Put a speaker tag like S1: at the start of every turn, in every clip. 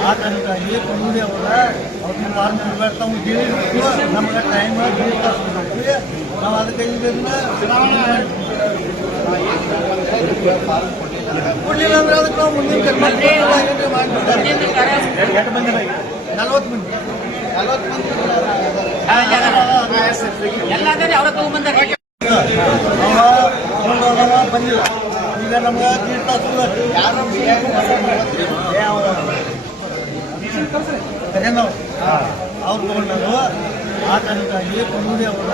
S1: ಆ ಕಾರಣಕ್ಕಾಗಿ ಕೊಂಡೂರಿ ಅವರ ಅವ್ರನ್ನ ಫಾರ್ಮ್ ತಾವು ಹೇಳಿದ್ರು ನಮಗೆ ಟೈಮ್ ನಾವು ಅದಕ್ಕೆ ಇದನ್ನ ಕೊಡ್ಲಿಲ್ಲ ಅಂದ್ರೆ ಅದಕ್ಕೆ ನಾವು ಮುಂದಿನ ಮಾಡಿಬಿಡ್ತಾರೆ ನಲ್ವತ್ತು ಮಂದಿ. ನಲ್ವತ್ತು ಮಂದಿ
S2: ಎಲ್ಲಾದ್ರೆ ಅವ್ರ ತಗೊಂಡ್ಬಂದಾರೆ
S1: ಅವ ಅವ ಬಂದಿಲ್ಲ. ಈಗ ನಮ್ಗೆ ತೀರ್ಥ ಯಾರು ಅವ್ರು ತಗೊಂಡರು ಆ ಕಾರಣಕ್ಕಾಗಿ ಕೊಂಡೂರಿ ಅವರ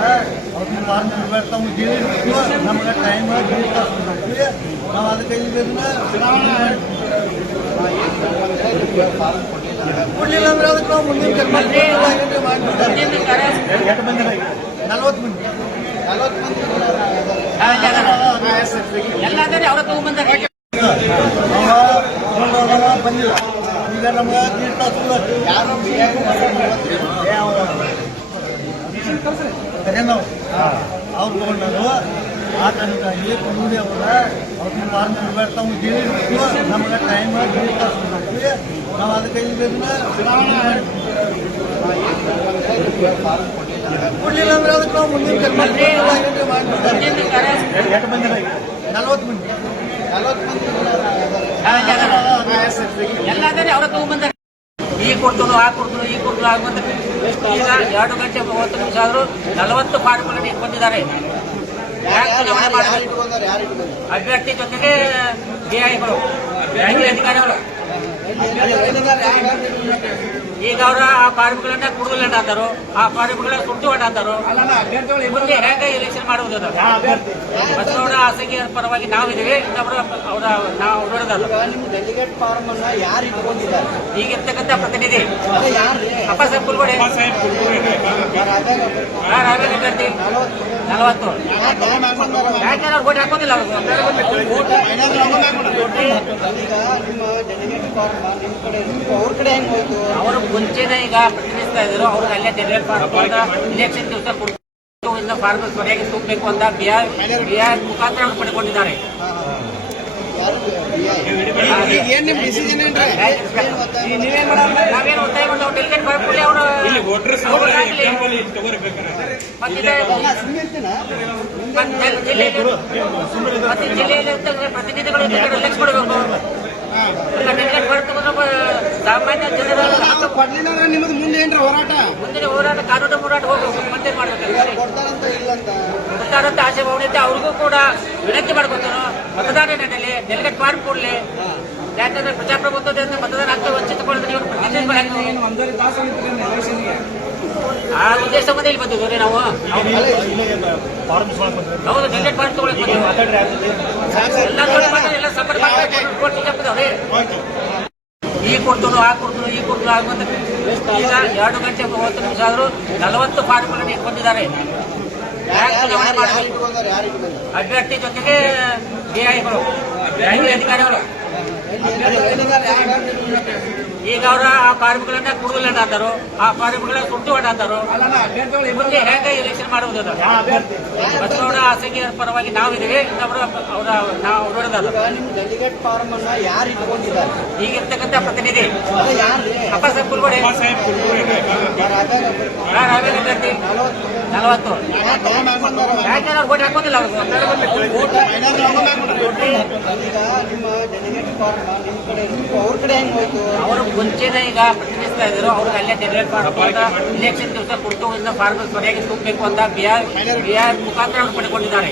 S1: ಅವ್ರನ್ನ ಫಾರ್ಮ್ ತಾವು ಹೇಳಿದ್ರು ನಮ್ಗೆ ಟೈಮ್ ತರಿಸ್ಬಿಟ್ಟು ನಾವು ಅದಕ್ಕೆ ಇದನ್ನ ಕೊಡ್ಲಿಲ್ಲ ಅಂದ್ರೆ ಅದಕ್ಕೆ ನಾವು ಮುಂದಿನ ಕರ್ನಾಟಕ ಮಾಡಿಬಿಡ್ತಾರೆ ನಲ್ವತ್ತು ಮಂದಿ ನಲ್ವತ್ತು ಮಂದಿ ಬಂದಿಲ್ಲ ನಮ್ಗೆ ತೀರ್ಥ ಯಾರು ಕರೆನವ್ ಅವ್ರು. ತಗೊಂಡರು. ಆ ಕಾರಣಕ್ಕಾಗಿ ಕೊಂಡೂರಿ ಅವರ ಅವ್ರನ್ನ ಫಾರ್ಮ್ ತಾವು ಹೇಳಿದ್ರು ನಮ್ಗೆ ಟೈಮ್ ತರಿಸ್ಬಿಟ್ಟು ನಾವು ಅದಕ್ಕೆ ಇದನ್ನ ಕೊಡ್ಲಿಲ್ಲ ಅಂದ್ರೆ ಅದಕ್ಕೆ ನಾವು ಮುಂದಿನ ಮಾಡಿಬಿಡ್ತಾರೆ ನಲ್ವತ್ತು ಮಂದಿ. ನಲ್ವತ್ತು ಮಂದಿ
S2: ಎಲ್ಲಾದ್ರೆ ಅವ್ರ ತಗೊಂಡ್ಬಂದಾರೆ ಈ ಕೊಡ್ತನು ಆ ಕೊಡ್ತನು ಈ ಕೊಡ್ತನು ಆಗುವಂತ ಈಗ ಎರಡು ಗಂಟೆ ಮೂವತ್ತು ನಿಮಿಷ ಆದ್ರೂ ನಲವತ್ತು ಫಾರ್ಮ್ಗಳನ್ನು ಬಂದಿದ್ದಾರೆ ಅಭ್ಯರ್ಥಿ ಜೊತೆಗೆ ಡಿಐಗಳು ಅಧಿಕಾರಿಗಳು. ಈಗ ಅವರ ಆ ಫಾರ್ಮ್ಗಳನ್ನ ಕುಡಿದು ಅಂತಾರು ಆ ಫಾರ್ಮ್ಗಳನ್ನ ಸುಟ್ಟು ಅಂತಾರು ಮುಂದೆ ಹೆಂಗ ಎಲೆಕ್ಷನ್ ಮಾಡುವುದು ಅದು? ಬಸವಣ್ಣ ಹಾಸಿಗೆ ಪರವಾಗಿ ನಾವಿದ್ದೀವಿ ಅವರ ಅವರ ನಾವು ನೋಡೋದಲ್ಲ
S3: ನಿಮ್ಮ ಡೆಲಿಗೇಟ್ ಫಾರ್ಮ್ ಅನ್ನ ಯಾರು ಇಟ್ಕೊಂಡಿದ್ದಾರೆ?
S2: ಈಗಿರ್ತಕ್ಕಂಥ ಪ್ರತಿನಿಧಿ.
S3: ಯಾರು?
S2: ಅಪ್ಪ ಸಾಹೇಬ್ ಕುಲ್ಗೋಡೆ. ಅಭ್ಯರ್ಥಿ. ನಲವತ್ತು. ಯಾಕೆ ಅವ್ರು ಓಟ್ ಹಾಕೋದಿಲ್ಲ ಅವ್ರು ಮುಂಚೆನೆ ಈಗ ಪ್ರತಿನಿಧಿಸ್ತಾ ಇದ್ರು ಅವ್ರಿಗೆ ಅಲ್ಲೇ ಡೆಲಿವರಿ ಮಾಡ್ಕೊಂಡು ಇಲೆಕ್ಷನ್ ದಿವಸ ಕೊಡ್ತಾರೆ ಇನ್ನು ಫಾರ್ಮ್ ಸರಿಯಾಗಿ ತುಂಬಬೇಕು ಅಂತ ಬಿಆರ್ ಬಿಆರ್ ಮುಖಾಂತರ ಅವ್ರು ಪಡ್ಕೊಂಡಿದ್ದಾರೆ. ನಾವೇನು ಒತ್ತಾಯ ಡೆಲಿಗೇಟ್ ಅವರು ಮತ್ತೆ ಜಿಲ್ಲೆಯಲ್ಲಿ ಪ್ರತಿನಿಧಿಗಳು ಎಲೆಕ್ಟ್ ಮಾಡಬೇಕು. ಸಾಮಾನ್ಯ ಜನರ
S3: ಕೊಡ್ಲಿಲ್ಲ ನಿಮ್ದು ಮುಂದೆ ಏನ್ರ ಹೋರಾಟ
S2: ಮುಂದೆ ಹೋರಾಟ ಕಾನೂನು ಹೋರಾಟ ಹೋಗ್ಬೇಕು ಮತ್ತೆ ಮಾಡ್ಬೇಕು
S3: ಕೊಡ್ತಾರಂತ ಇಲ್ಲ ಅಂತ
S2: ಕೊಡ್ತಾರಂತ ಆಸೆ ಭಾವನೆ ಅವ್ರಿಗೂ ಕೂಡ ವಿನಂತಿ ಮಾಡ್ಕೊತಾರೋ ಮತದಾನ ನಡೆಯಲಿ ಡೆಲಿಗೇಟ್ ಮಾಡಿಕೊಡ್ಲಿ ಕೊಡ್ಲಿ ಯಾಕಂದ್ರೆ ಪ್ರಜಾಪ್ರಭುತ್ವದಿಂದ ಮತದಾನ ಹಕ್ಕು ವಂಚಿತಗೊಳ್ಳದೆ ಇವರು ಬಂದೇ ಇಲ್ಲಿ ಬಂದಿದ್ವಿ ರೀ ನಾವು? ಹೌದು ಡೆಲಿಗೇಟ್ ಫಾರ್ಮ್ ತಗೊಳಕ್ ಎಲ್ಲ ಸಂಪರ್ಕ ಈ ಕೊಡ್ತದೋ ಆ ಕೊಡ್ತದೋ ಈ ಕೊಡ್ತದೋ ಆಗುವಂತ ಈಗ ಎರಡು ಗಂಟೆ ಮೂವತ್ತು ನಿಮಿಷ ಆದ್ರೂ ನಲವತ್ತು ಫಾರ್ಮ್ಗಳನ್ನು ಇಟ್ಕೊಂಡಿದ್ದಾರೆ ಅಭ್ಯರ್ಥಿ ಜೊತೆಗೆ ಡಿಐಗಳು ಅಧಿಕಾರಿಗಳು. ಈಗ ಅವರ ಆ ಕಾರ್ಮಿಕರನ್ನ ಕುಡುಗಲ್ ಅಂತಾರು ಆ ಫಾರ್ಮ್ಗಳನ್ನ ಸುಟ್ಟು ಹೊಡಾದರು ಮುಂದೆ ಹೇಗೆ ಎಲೆಕ್ಷನ್ ಮಾಡುವುದು? ಬಸವಣ್ಣ ಆಸಕ್ತಿಯ ಪರವಾಗಿ ನಾವಿದ್ದೀವಿ ಅವರ ಅವರ ನಾವು ನೋಡೋದಲ್ಲ
S3: ಈಗ
S2: ಈಗಿರ್ತಕ್ಕಂಥ ಪ್ರತಿನಿಧಿ. ಅಪ್ಪ ಸಾಹೇಬ್ ಕುಲ್ಗೋಡೆ. ಯಾರು ಅಭ್ಯರ್ಥಿ? ನಲವತ್ತು. ಯಾಕೆ ನಾವು ಓಟ್ ಹಾಕೋದಿಲ್ಲ ಅವ್ರು ಮುಂಚೆನೇ ಈಗ ಪ್ರತಿನಿಧಿಸ್ತಾ ಇದ್ರು. ಅವ್ರಿಗೆ ಅಲ್ಲೇ ಫಾರ್ಮ್ ಅಂತ ಇಲೆಕ್ಷನ್ ದಿವಸ ಫಾರ್ಮರ್ ಫಾರ್ಮ್ ಸರಿಯಾಗಿ ತುಂಬಬೇಕು ಅಂತ ಬಿಆರ್ ಬಿಆರ್ ಮುಖಾಂತರ ಅವ್ರು ಪಡ್ಕೊಂಡಿದ್ದಾರೆ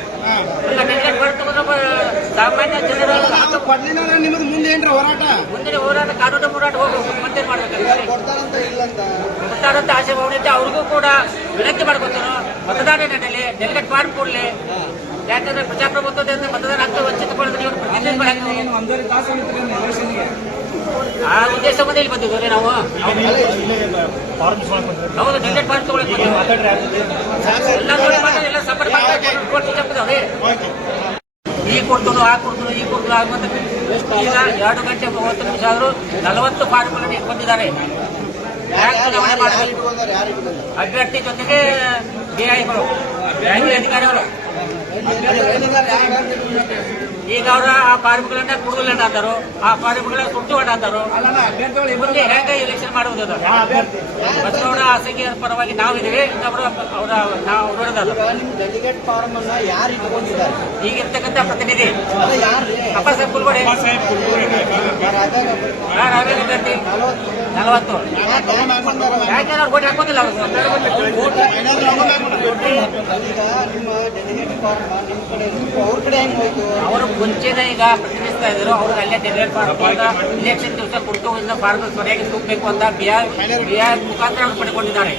S2: ಸಾಮಾನ್ಯ ಜನರ
S3: ಕೊಡ್ಲಿಲ್ಲ ನಿಮಗೆ ಮುಂದೆ ಏನ್ರಿ ಹೋರಾಟ
S2: ಮುಂದಿನ ಹೋರಾಟ ಕಾನೂನು ಹೋರಾಟ ಹೋಗ್ಬೇಕು. ಮತ್ತೆ ಮಾಡ್ಬೇಕು ಆಸೆ ಭಾವನೆ ಇತ್ತು ಅವ್ರಿಗೂ ಕೂಡ ವಿನಂತಿ ಮಾಡ್ಕೊತಾನು. ಮತದಾನ ನಡೆಯಲಿ ಡೆಲಿಗೇಟ್ ಕೊಡ್ಲಿ. ಯಾಕಂದ್ರೆ ಪ್ರಜಾಪ್ರಭುತ್ವದಿಂದ ಮತದಾನ ಹಕ್ಕು ವಂಚಿತಗೊಳ್ಳದೆ ಇವರು ಪ್ರತಿನಿಧಿಗಳು ಆ ಉದ್ದೇಶ ಬಂದೇ ಇಲ್ಲಿ ಬಂದಿದ್ವಿ ರೀ ನಾವು? ಹೌದು ಡೆಲಿಗೇಟ್ ಫಾರ್ಮ್ ತಗೊಳಕ್ ಬಂದಿವಿ ಎಲ್ಲ ಮಾತ್ರ ಈ ಕೊಡ್ತನು ಆ ಕೊಡ್ತನು ಈ ಕೊಡ್ತು ಆಗುವಂತ ಈಗ ಎರಡು ಗಂಟೆ ಮೂವತ್ತು ನಿಮಿಷ ಆದರೂ ನಲವತ್ತು ಫಾರ್ಮ್ಗಳನ್ನು ಇಟ್ಕೊಂಡಿದ್ದಾರೆ ಅಭ್ಯರ್ಥಿ ಜೊತೆಗೆ ಡಿಐಗಳು ಬ್ಯಾಂಕಿನ ಅಧಿಕಾರಿಗಳು. ಈಗ ಅವರ ಆ ಕಾರ್ಮಿಕರನ್ನ ಕುಡುಗಲನ್ನ ಅಂತಾರೋ ಆ ಕಾರ್ಮಿಕರನ್ನ ಸುಟ್ಟು ಅಂದರು. ಮುಂದೆ ಹೆಂಗೆ ಎಲೆಕ್ಷನ್ ಮಾಡುವುದು? ಬಸವಣ್ಣ ಆಸಕ್ತಿಯ ಪರವಾಗಿ ನಾವಿದ್ದೀವಿ. ಇನ್ನೊಬ್ರು ಅವರ ನಾವು
S3: ಡೆಲಿಗೇಟ್ ಫಾರ್ಮ್ ಅನ್ನ ಯಾರು ಇಟ್ಕೊಂಡಿದ್ದಾರೆ
S2: ಈಗಿರ್ತಕ್ಕಂಥ ಪ್ರತಿನಿಧಿ. ಅಪ್ಪ ಸಾಹೇಬ್ ಕುಲ್ಗೋಡೆ. ನಲವತ್ತು ಯಾಕೆ ಅವ್ರು ಓಟ್ ಹಾಕೋದಿಲ್ಲ ಅವರು
S3: ನಿಮ್ಮ ಡೆಲಿಗೇಟ್ ಫಾರ್ಮ್ ನಿಮ್ ಕಡೆ ಇತ್ತು, ಅವ್ರ? ಕಡೆ ಹೆಂಗ್ ಹೋಯ್ತು
S2: ಅವರು ಮುಂಚೆನೇ ಈಗ ಪ್ರತಿನಿಧಿಸ್ತಾ ಇದ್ರು, ಅವ್ರು ಅಲ್ಲೇ ಫಾರ್ಮ್ ಅಂತ ಇಲೆಕ್ಷನ್ ದಿವಸ ಕುರ್ತು ಭಾರತ ಸರಿಯಾಗಿ ತುಂಬಬೇಕು ಅಂತ ಬಿಆರ್ ಬಿಆರ್ ಮುಖಾಂತರ ಅವ್ರು ಪಡ್ಕೊಂಡಿದ್ದಾರೆ